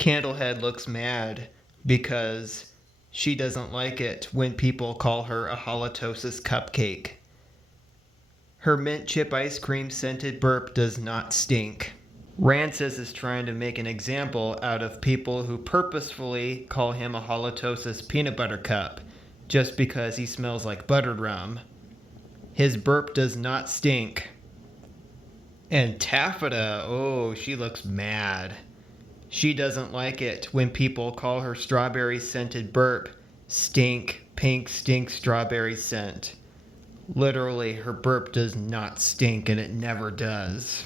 Candlehead looks mad because she doesn't like it when people call her a halitosis cupcake. Her mint chip ice cream scented burp does not stink. Rancis is trying to make an example out of people who purposefully call him a halitosis peanut butter cup just because he smells like buttered rum. His burp does not stink. And Taffeta, oh, she looks mad. She doesn't like it when people call her strawberry scented burp pink stink strawberry scent. Literally, her burp does not stink, and it never does.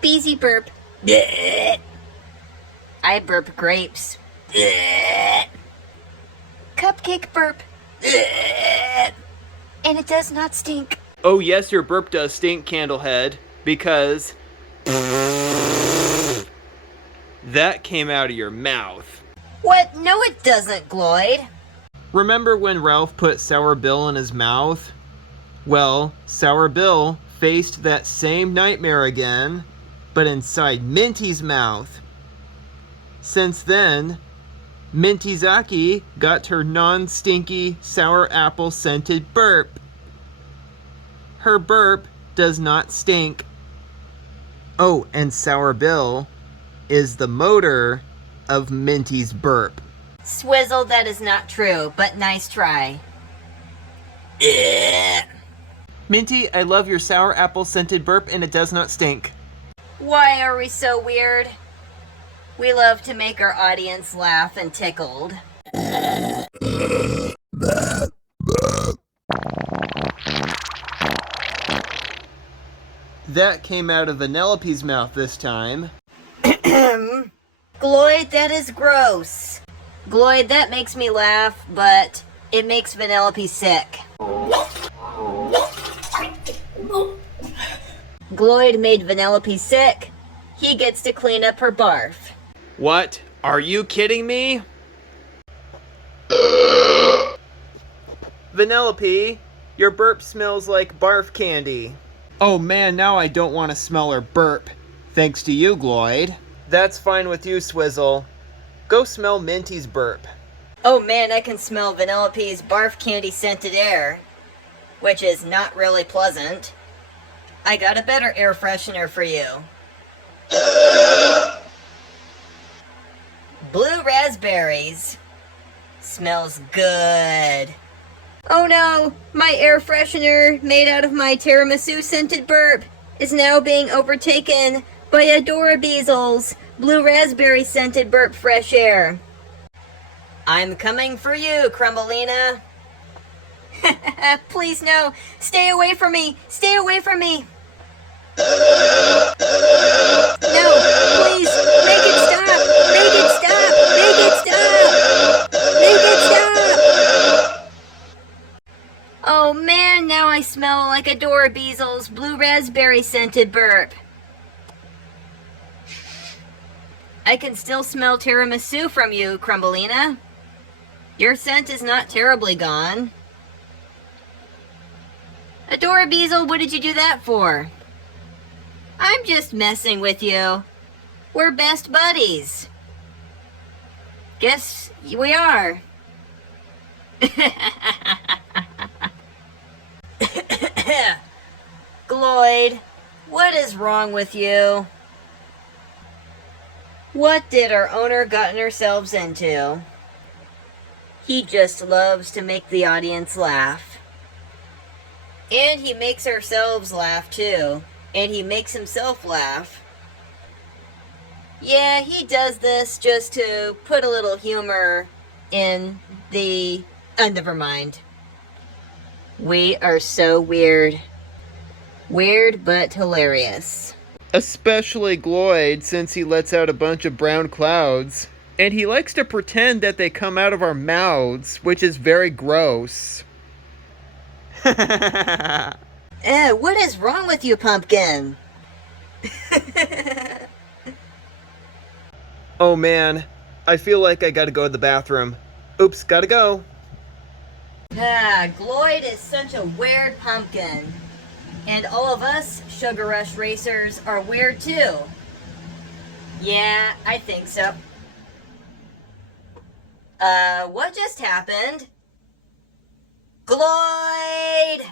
Beezy burp. I burp grapes. Cupcake burp. And it does not stink. Oh yes, your burp does stink, Candlehead, because that came out of your mouth. What? No, it doesn't, Gloyd. Remember when Ralph put Sour Bill in his mouth? Well, Sour Bill faced that same nightmare again, but inside Minty's mouth. Since then, Minty Zaki got her non-stinky sour apple scented burp. Her burp does not stink. Oh, and Sour Bill is the motor of Minty's burp. Swizzle, that is not true, but nice try. Minty, I love your sour apple scented burp and it does not stink. Why are we so weird? We love to make our audience laugh and tickled. That came out of Vanellope's mouth this time. Gloyd, that is gross. Gloyd, that makes me laugh, but it makes Vanellope sick. Gloyd made Vanellope sick. He gets to clean up her barf. What? Are you kidding me? Vanellope, your burp smells like barf candy. Oh man, now I don't want to smell her burp. Thanks to you, Gloyd. That's fine with you, Swizzle. Go smell Minty's burp. Oh man, I can smell Vanellope's barf candy scented air, which is not really pleasant. I got a better air freshener for you. Blue raspberries. Smells good. Oh no, my air freshener made out of my tiramisu scented burp is now being overtaken by Adora Beasel's blue raspberry scented burp fresh air. I'm coming for you, Crumbleina. Please no, stay away from me, stay away from me. No, please, make it stop, make it stop, make it stop, make it stop. Oh man, now I smell like Adora Beasel's blue raspberry scented burp. I can still smell tiramisu from you, Crumbleina. Your scent is not terribly gone. Adora Beasel, what did you do that for? I'm just messing with you. We're best buddies. Guess we are. Gloyd, what is wrong with you? What did our owner gotten ourselves into? He just loves to make the audience laugh. And he makes ourselves laugh too. And he makes himself laugh. Yeah, he does this just to put a little humor in the... never mind. We are so weird. Weird but hilarious. Especially Gloyd, since he lets out a bunch of brown clouds. And he likes to pretend that they come out of our mouths, which is very gross. What is wrong with you, Pumpkin? Oh man, I feel like I gotta go to the bathroom. Oops, gotta go. Gloyd is such a weird pumpkin. And all of us Sugar Rush racers are weird too. Yeah, I think so. What just happened? Gloyd!